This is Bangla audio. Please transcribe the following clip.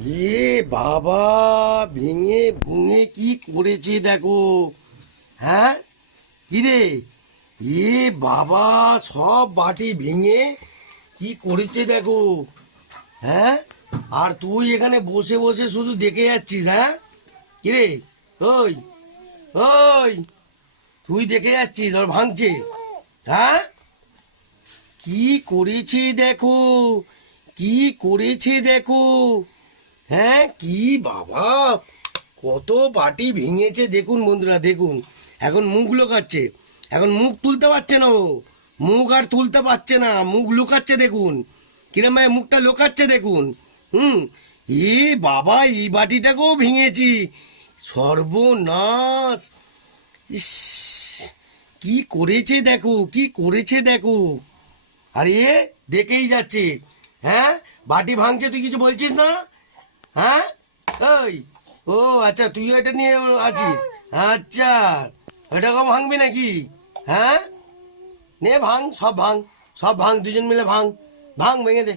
বাবা, ভেঙে ভুঙে কি করেছে দেখো। হ্যাঁ, কিরে? বাবা, সব বাটি ভেঙে কি করেছে দেখো। হ্যাঁ, আর তুই এখানে বসে বসে শুধু দেখে যাচ্ছিস। হ্যাঁ, কিরে? ওই ওই তুই দেখে যাচ্ছিস আর ভাঙছে? হ্যাঁ, কি করেছে দেখো, কি করেছে দেখো। হ্যাঁ, কি বাবা, কত বাটি ভেঙেছে দেখুন বন্ধুরা, দেখুন। এখন মুখ লুকাচ্ছে, এখন মুখ তুলতে পারছে না ও, মুখ আর তুলতে পারছে না, মুখ লুকাচ্ছে দেখুন, কিরম ভাই মুখটা লুকাচ্ছে দেখুন। হুম, বাবা, এই বাটিটাকেও ভেঙেছি, সর্বনাশ। ইস, কি করেছে দেখো, কি করেছে দেখো। আরে দেখেই যাচ্ছে। হ্যাঁ, বাটি ভাঙছে, তুই কিছু বলছিস না? হ্যাঁ, ওই, ও আচ্ছা, তুইও এটা নিয়ে আছিস। আচ্ছা, ওটাকেও ভাঙবি নাকি? হ্যাঁ, নে ভাঙ, সব ভাঙ, সব ভাঙ, দুজন মিলে ভাঙ, ভাঙ, ভেঙে দে।